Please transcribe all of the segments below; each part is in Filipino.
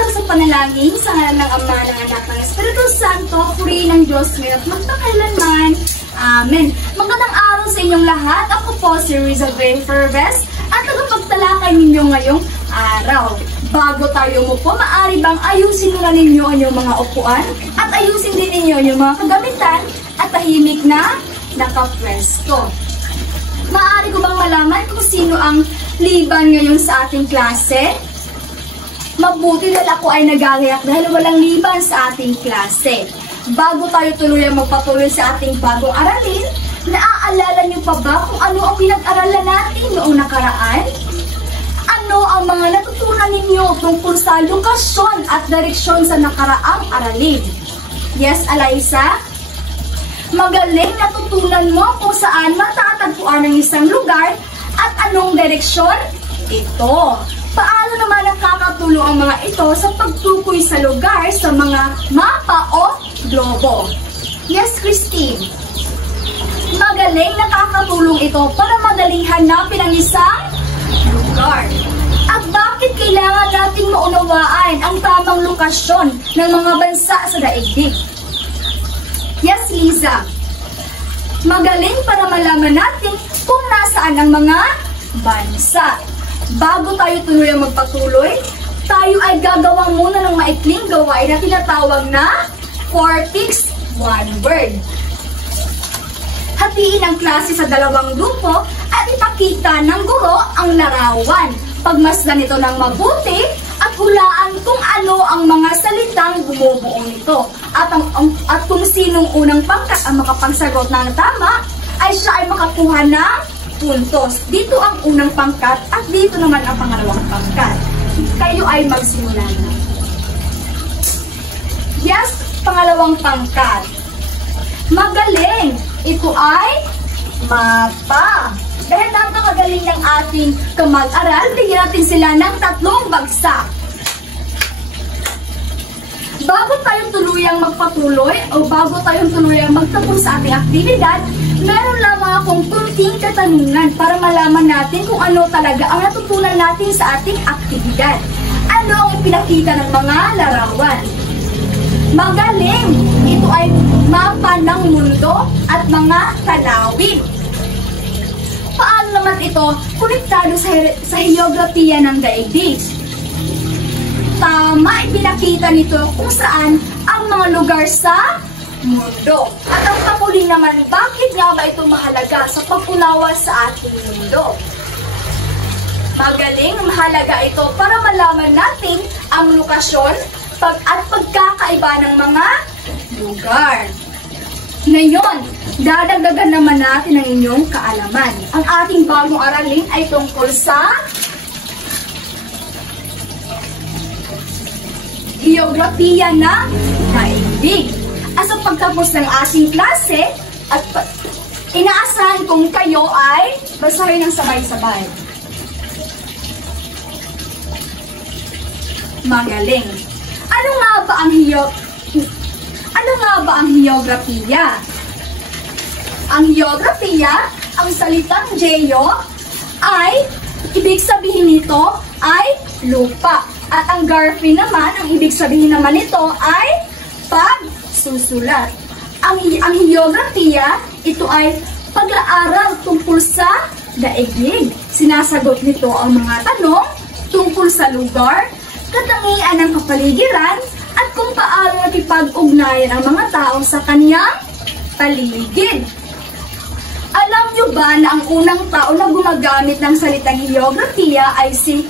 para sa panalangin sa ngalan ng Ama, ng Anak, ng Espiritu Santo, purihin ng Diyos ngayon at magpakailanman. Amen. Magandang araw sa inyong lahat. Ako po si Riza Gray Fervez at tagapagtalakay ninyo ngayong araw. Bago tayo umupo, maaari bang ayusin muna ninyo ang inyong mga upuan at ayusin din ninyo yung mga kagamitan at tahimik na nakapwesto. Maaari ko bang malaman kung sino ang liban ngayon sa ating klase? Mabuti dahil ako ay nagagayak dahil walang liban sa ating klase. Bago tayo tuluyang magpatuloy sa ating bagong aralin, naaalala niyo pa ba kung ano ang pinag-aralan natin noong nakaraan? Ano ang mga natutunan ninyo tungkol sa lokasyon at direksyon sa nakaraang aralin? Yes, Eliza? Magaling natutunan mo kung saan matatagpuan ng isang lugar at anong direksyon? Ito. Paano naman nakakatulong ang mga ito sa pagtukoy sa lugar sa mga mapa o globo? Yes, Christine. Magaling nakakatulong ito para madaling hanapin ang isang lugar. At bakit kailangan nating maunawaan ang tamang lokasyon ng mga bansa sa daigdig? Yes, Liza. Magaling para malaman natin kung nasaan ang mga bansa. Bago tayo tuluyang magpatuloy, tayo ay gagawa muna ng maikling gawain na tinatawag na 4 picks, 1 word. Hatiin ang klase sa dalawang grupo at ipakita ng guro ang larawan. Pagmasdan ito ng mabuti at hulaan kung ano ang mga salitang bumubuo nito. At kung sinong unang pangkat ang makapagsagot ng tama, ay siya ay makakuha ng puntos. Dito ang unang pangkat at dito naman ang pangalawang pangkat. Kayo ay magsimula na. Yes, pangalawang pangkat. Magaling! Ito ay mapa. Dahil napakagaling ng ating kamag-aral, bigyan natin sila ng 3 bagsak. Bago tayong tuluyang magpatuloy o bago tayong tuluyang magtapos sa ating aktibidad, meron lamang akong kunting katanungan para malaman natin kung ano talaga ang natutunan natin sa ating aktibidad. Ano ang ipinakita ng mga larawan? Magaling! Ito ay mapa ng mundo at mga tanawin. Paano naman ito konektado sa heograpiya ng daigdig? Tama, ipinakita nito kung saan ang mga lugar sa mundo. At ang kapuli naman, bakit nga ba ito mahalaga sa pag-unawa sa ating mundo? Magaling, mahalaga ito para malaman natin ang lokasyon at pagkakaiba ng mga lugar. Ngayon, dadagdagan naman natin ang inyong kaalaman. Ang ating bagong aralin ay tungkol sa geografiya ng daigdig. At sa pagtapos ng ating klase, at inaasahan kong kayo ay basahin ng sabay-sabay. Magaling. Ano nga ba ang geografiya? Ang geografiya, ang salitang geo, ay ibig sabihin nito ay lupa. At ang graphy naman, ang ibig sabihin naman nito ay pagsusulat. Ang geografiya, ito ay pag-aaral tungkol sa daigdig. Sinasagot nito ang mga tanong tungkol sa lugar, katangian ng kapaligiran, at kung paano nakipag-ugnayan ang mga tao sa kanyang paligid. Alam nyo ba na ang unang tao na gumagamit ng salitang geografiya ay si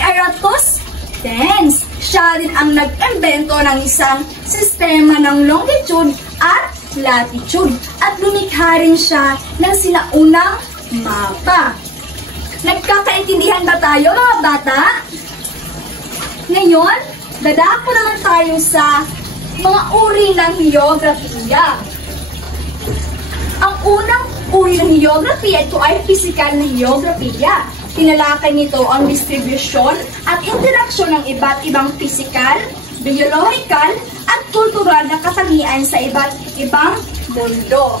Eratosthenes? Siya din ang nag-imbento ng isang sistema ng longitude at latitude at lumikha rin siya ng sinaunang mapa. Nagkakaintindihan ba tayo, mga bata? Ngayon, dadako naman tayo sa mga uri ng geografiya. Ang unang uri ng geografiya, ito ay physical na geografiya. Tinalakay nito ang distribusyon at interaksyon ng iba't ibang physical, biological, at kultural na katangian sa iba't ibang mundo.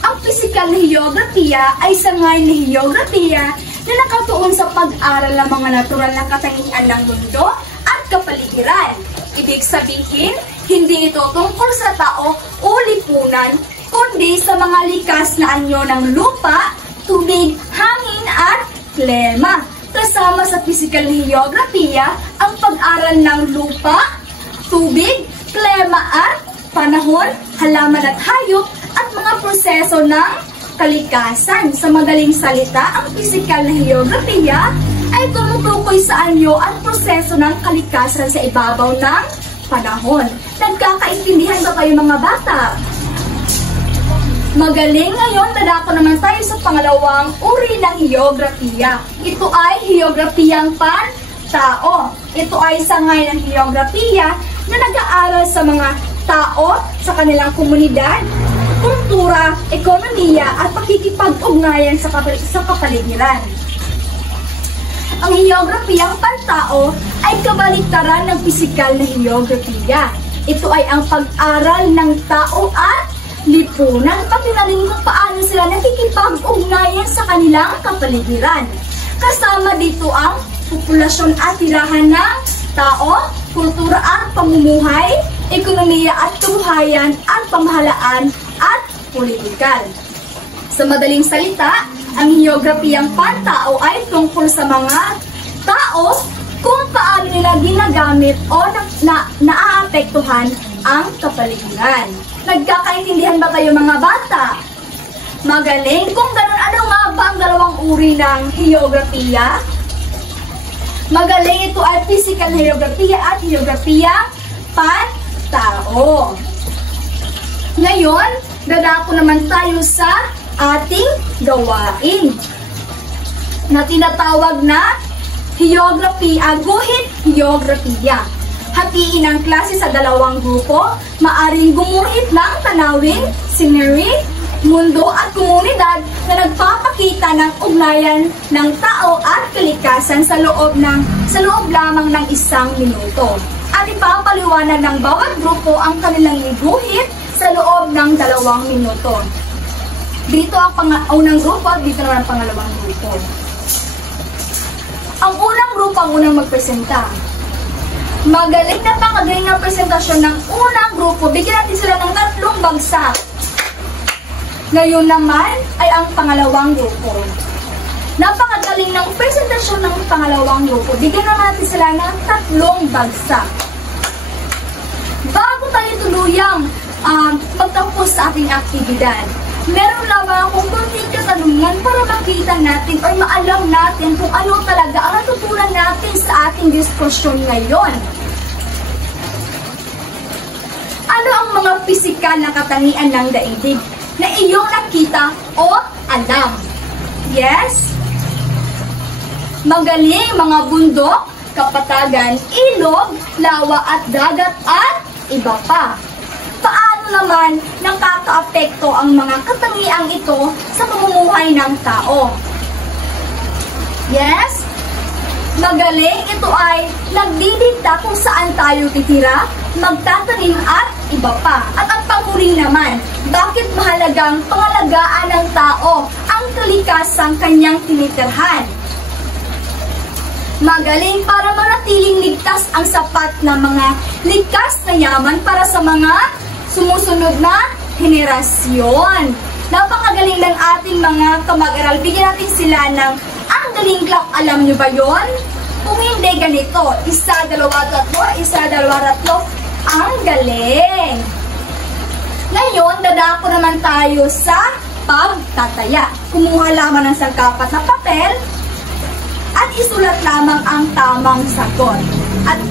Ang physical na geografiya ay sangay na geografiya na nakatuon sa pag-aral ng mga natural na katangian ng mundo at kapaligiran. Ibig sabihin, hindi ito tungkol sa tao o lipunan, kundi sa mga likas na anyo ng lupa, tubig, hangin at klima. Kasama sa physical na heograpiya ang pag-aral ng lupa, tubig, klima at panahon, halaman at hayop at mga proseso ng kalikasan. Sa madaling salita, ang physical na heograpiya ay tumutukoy sa anyo at proseso ng kalikasan sa ibabaw ng panahon. Nagkakaintindihan ba kayo mga bata? Magaling! Ngayon, dadako naman tayo sa pangalawang uri ng heograpiya. Ito ay heograpiyang pan-tao. Ito ay sangay ng heograpiya na nag-aaral sa mga tao, sa kanilang komunidad, kultura, ekonomiya at pakikipag-ugnayan sa kapaligiran. Ang heograpiyang pan-tao ay kabaliktaran ng pisikal na heograpiya. Ito ay ang pag-aral ng tao at lipunan, pati na rin kung paano sila nakikipag-ugnayan sa kanilang kapaligiran. Kasama dito ang populasyon at tirahan ng tao, kultura at pamumuhay, ekonomiya at kabuhayan at pamahalaan at politikal. Sa madaling salita, ang heograpiyang pan-tao ay tungkol sa mga tao kung paano nila ginagamit o naaapektuhan ang kapaligiran. Nagkakaintindihan ba kayo mga bata? Magaling! Kung ganoon, ano nga ba ang dalawang uri ng heograpiya? Magaling! Ito ay physical na heograpiya at heograpiya pan-tao. Ngayon, dadako naman tayo sa ating gawain na tinatawag na heograpiya, guhit heograpiya. Hatiin ang klase sa dalawang grupo, maaring gumuhit ng tanawin, scenery, mundo at komunidad na nagpapakita ng ugnayan ng tao at kalikasan sa loob lamang ng 1 minuto. At ipapaliwanag ng bawat grupo ang kanilang guhit sa loob ng 2 minuto. Dito ang unang grupo at dito naman ang pangalawang grupo. Ang unang grupo ang unang magpresenta. Magaling na pakagaling ng presentasyon ng unang grupo. Bigyan natin sila ng 3 bagsak. Ngayon naman ay ang pangalawang grupo. Napakagaling ng presentasyon ng pangalawang grupo. Bigyan natin sila ng 3 bagsak. Bago tayo tuluyang magtapos sa ating aktibidad, meron lamang akong kunting katanungan para makita natin o maalam natin kung ano talaga ang natutunan natin sa ating diskusyon ngayon. Ano ang mga pisikal na katangian ng daigdig na iyong nakita o alam? Yes? Magaling! Mga bundok, kapatagan, ilog, lawa at dagat at iba pa. Paano naman nakakaapekto ang mga katangiang ito sa pamumuhay ng tao? Yes? Magaling, ito ay nagdidikta kung saan tayo titira, magtatanim at iba pa. At ang panghuli naman, bakit mahalagang pangalagaan ng tao ang kalikasang kanyang tinitirhan? Magaling para manatiling ligtas ang sapat na mga likas na yaman para sa mga sumusunod na henerasyon. Napakagaling ng ating mga kamag-aral. Bigyan natin sila ng ang galing clap. Alam nyo ba yon? Kung hindi ganito, 1, 2, 3, 1, 2, 3. Ang galing! Ngayon, dadako naman tayo sa pagtataya. Kumuha lamang ng sangkapat na papel at isulat lamang ang tamang sagot. At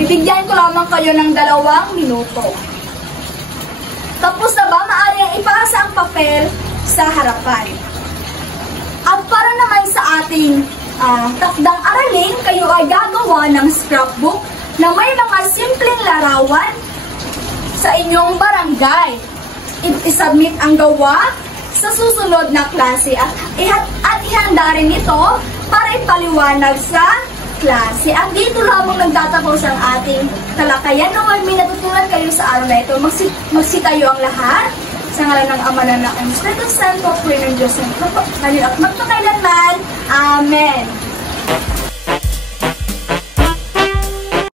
bibigyan ko lamang kayo ng 2 minuto. Tapos na ba? Maaari ang ipasa ang papel sa harapan. At para naman sa ating takdang aralin, kayo ay gagawa ng scrapbook na may mga simpleng larawan sa inyong barangay. I-submit ang gawa sa susunod na klase at ihanda rin ito para ipaliwanag sa klase. At dito lamang nagtatapos ang ating talakayan. Naman may natutunan kayo sa araw na ito. Magsitayo ang lahat. Sa ngalan ng Ama, ng Anak, ng Espiritu Santo, purihin ng Diyos ngayon at magpakailanman. Amen.